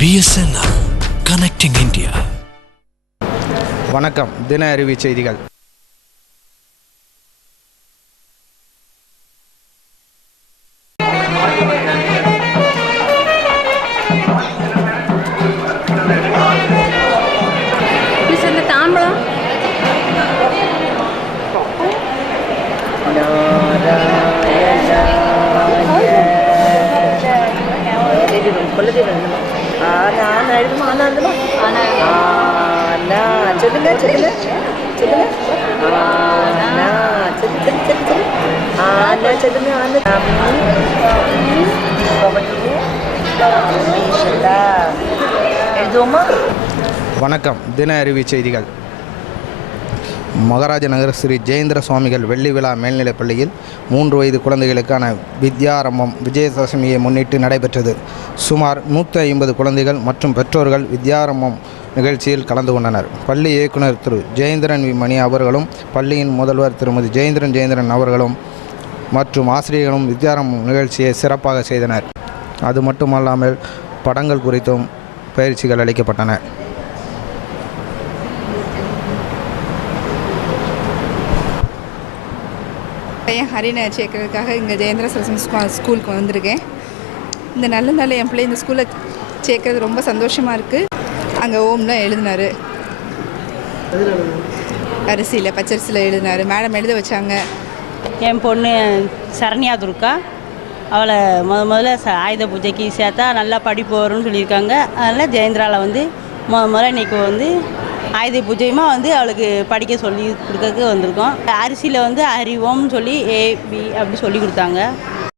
BSNL Connecting India. வணக்கம். தின அறிவி செய்திகள். வணக்கம். தின அறிவி செய்திகள். மகாராஜ நகர் ஸ்ரீ ஜெயேந்திர சுவாமிகள் வெள்ளி விழா மேல்நிலைப்பள்ளியில் 3 வயது குழந்தைகளுக்கான வித்யாரம்பம் விஜயதசமியை முன்னிட்டு நடைபெற்றது. சுமார் 150 குழந்தைகள் மற்றும் பெற்றோர்கள் வித்யாரம்பம் நிகழ்ச்சியில் கலந்து கொண்டனர். பள்ளி இயக்குனர் திரு ஜெயேந்திரன் மணி அவர்களும் பள்ளியின் முதல்வர் திருமதி ஜெயேந்திரன் அவர்களும் மற்றும் ஆசிரியர்களும் வித்யாரம்பம் நிகழ்ச்சியை சிறப்பாக செய்தனர். அது மட்டுமல்லாமல் படங்கள் குறித்தும் பயிற்சிகள் அளிக்கப்பட்டன. என் ஹரினை சேர்க்கறதுக்காக இங்கே ஜெயேந்திர சரஸ்வதி ஸ்கூலுக்கு வந்திருக்கேன். இந்த நல்ல என் பிள்ளை இந்த ஸ்கூலில் சேர்க்கறது ரொம்ப சந்தோஷமாக இருக்குது. அங்கே ஓம்லாம் எழுதினார், அரிசியில் பச்சரிசியில் எழுதினார், மேடம் எழுத வச்சாங்க. என் பொண்ணு சரண்யா துர்கா, அவளை முதல்ல ஆயுத பூஜைக்கு சேர்த்தா நல்லா படிப்பு வரும்னு சொல்லியிருக்காங்க. அதனால் ஜெயேந்திராவில் வந்து முதல்ல இன்றைக்கி வந்து ஆயுத பூஜையுமா வந்து அவளுக்கு படிக்க சொல்லி கொடுக்கறதுக்கு வந்திருக்கோம். அரிசியில் வந்து அறிவோம்னு சொல்லி ஏபி அப்படி சொல்லி கொடுத்தாங்க.